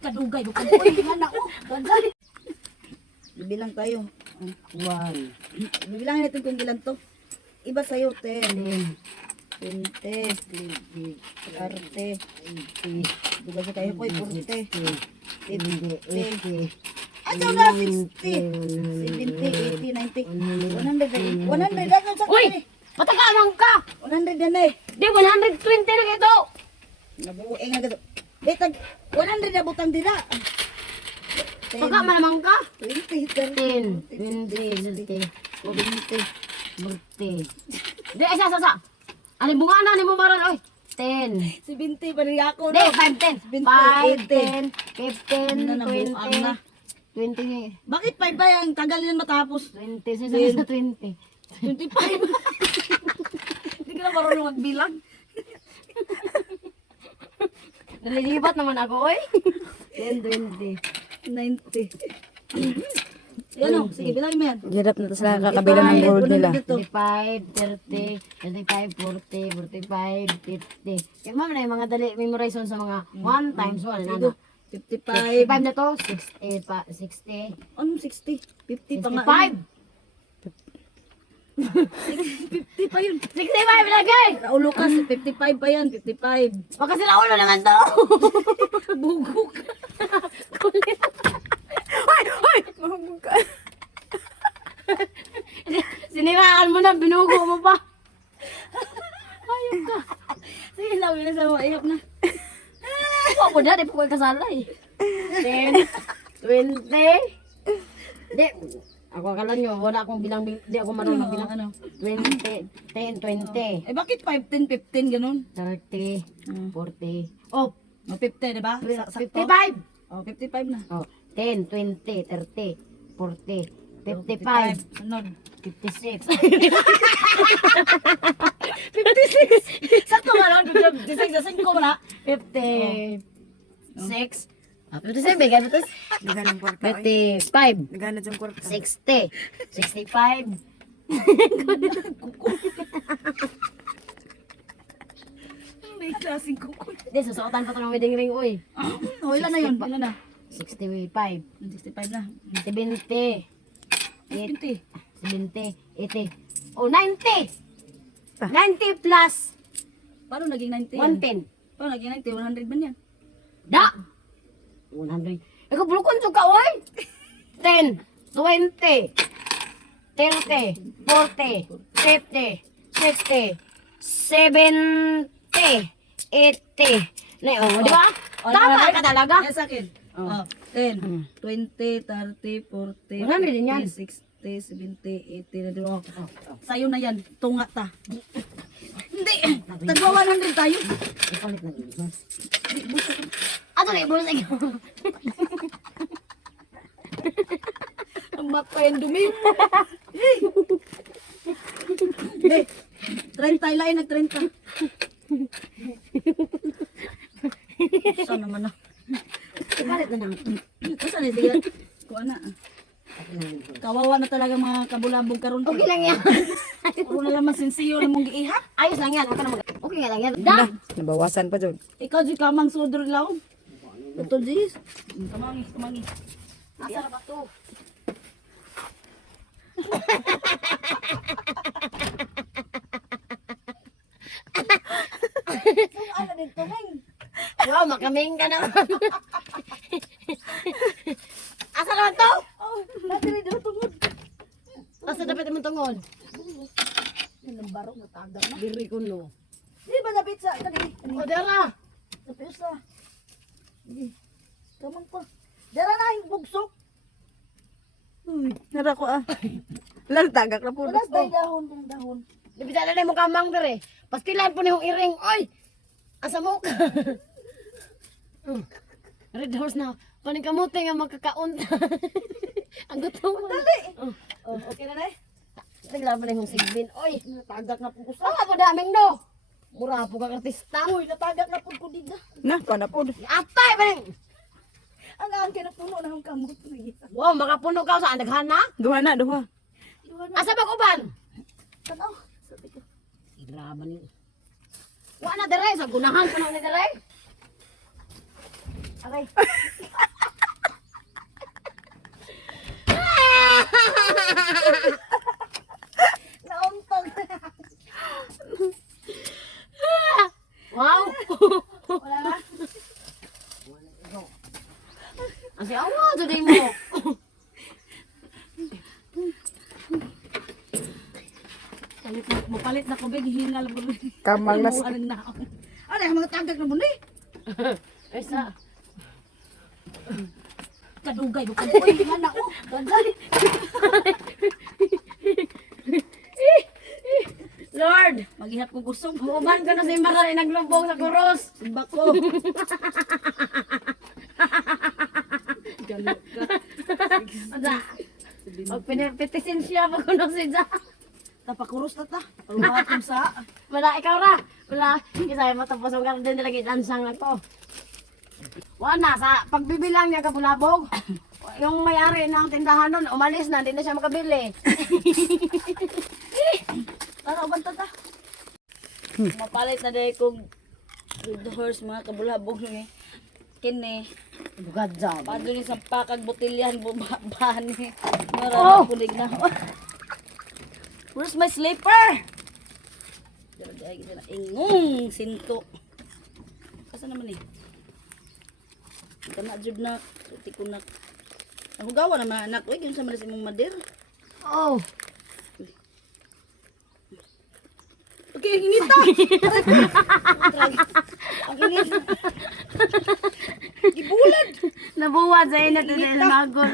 kadugay ko. Uy, nga na, ganda. Bibilang tayo. 1, Bibilangin natin kung ilan to. Iba sa'yo, 10, 20, 20, 30, 80, duga sa kayo ko, 40, 50, 80, ayaw na, 60, 70, 80, 90, 100, 100, ano sa Uy! kanya? Matagamang ka! 100 yan eh. Di, 120 na ito! Nabuhay nga gato. Betag, 100 na butang dila. Pagka malamang ka! 20, 10, 30, 20, 70, 40. Di, isa. Alin bunga na, ni mo maral, oy. 10. 70 pa rin ako. Di, No? 5, 10. 5, 10, 15, 20, na. 20. Bakit pa ba yung tagal yan matapos? 20, sa 20. 25. Hindi ka na marunong magbilang. Nalilipat naman ako, oy. 10, 20. 90. Yan o, sige, bilangin mo yan. Hirap na sila kakabilang ng board nila. 25, 30, 35, 40, 45, 50. Kaya ma'am na yung mga dali memorization sa mga 1 times 1. Ano? 55. 55 na to, 60, 60, Ano, 60? 50 pa nga. 65. 50 pa yun. 65 lagay! Raulo ka, 55 pa yan, 55. Wag kasi naulo naman to. Bugok. Kulit. Hoy! Mahubog ka. Siniraan mo na, binugo mo pa. Ayok ka. Sige, sabi na sa mga ayok na. Ako na, di pa ko kasala eh. 10, 20. Di, ako akala nyo, wala akong bilang, di ako marunong magbilang. Ano? 20, 10, 20, Eh, bakit 5, 10, 15, ganun? 30, 40. Oh, O, 50, di ba? 55. O, 55 na. Oh, 10, 20, 30, 40, 55, Sunod. 56. 56! Sakto ba lang? 56 na 5 mo na? 56. 57, ganun ito. Dagan ng kwarta. 55. Dagan na dyan kwarta. 60. 65. May klaseng kukoy. Hindi, susuotan pa ito ng wedding ring, uy. O, ilan na yun? Ilan na? 65. 65 na. 70. 50. 70. 80. Oh, 90. 90 plus Paano naging 90 yan? 110. Paano naging 90? 100 ba yan? Da! 100. Ikaw, bulukon ka, uy. 10. 20. 30. 40. 50. 60. 70. 80. Na, oh, di ba? Tama ka talaga. Yan sa akin. Oh. 10, 20, 30, 40, 100 din yan. 50, 60, 70, 80, 90. Oh. Sa'yo na yan. Tunga ta. Hindi. Tagwa 100 tayo. Ipalit na dito. Ato na, ibulsa ko. Ang mata yan dumi. Hey. 30 lain, nag-30. Saan naman na? Ipalit na lang. Saan na siya? Kuha na. Kawawa na talaga mga kabulabog karon. Okay lang yan. Puro na naman sinsiyo na mong giihap. Ayos lang yan. Okay nga lang yan. Da! Nabawasan pa dyan. Ikaw di kamang sudro lang. Ito Jis. Kamangi, kamangi. Asa na ba to? Ano dito, Meng? Wow, makaming ka naman. Asa naman to? Oh, natiri dito tungod. Asa dapat mo tungod? Ang barok na tagang na. Diri ko no. Di ba na pizza? Kani. O, dara. Sa pizza. Hindi. Kamang pa. Dara na yung bugsok. Uy, nara ko ah. Lalo tagak na po. Walas dahil dahon, dahon. Dibita na mo kamang dire. Pastilan po niyong iring. Oy! Asa mo ka? Red horse na. Paning kamote nga magkakaunta. Ang gutom mo. Dali. Oh, Oh, okay na na eh. naglaban na yung sigbin. Oy! Natagak na po ko. Saan po daming do? Mura po kang artista. Uy, natagak na po ko dito. Na, panapod. Atay ba rin? Ang angkin na puno na ang kamot. Wow, makapuno ka sa andaghan na? Duha na, duha. Asa ba uban? Tanaw. Sabi ko. Grabe ni. Wa na dire sa gunahan pa na ni dire. Aray. Kasi awa, today mo. Mapalit na ko, big hingal mo. Kamang nas... Ano na ako. Ano yung mga tagak na mo ni? Esa. Kadugay ko. Uy, nga na oh. Gagay. Lord, Maghihat ko gusong. muuban ko na sa imbakan ay naglubog sa kuros. Simba ko. Ada. Pag pinipitisin siya, pag kunosin siya. Tapakuros na ta. Pagbahatim sa. Wala, ikaw ra. Wala. Kasi matapos ang garden nila gitansang ako. Wala, sa pagbibilang niya kabulabog, yung may-ari ng tindahan nun, umalis na, hindi na siya makabili. Tara, uban ta ta. Mapalit na dahil kong good horse mga kabulabog ni. Kini. Bugad job. Pado ni sa pakag botilyan bumabahan ni. Oh! Marami pulig na. Where's my slipper? Dahil kita na ingong sinto. Kasa naman eh. Ika na jud na. Iti ko na. Ang hugawa na mga anak. Uy, yun sa malas imong madir. Oh, Okay, ang ingita. Ang ingit. Gibulad. nabuwad sa inat na magot.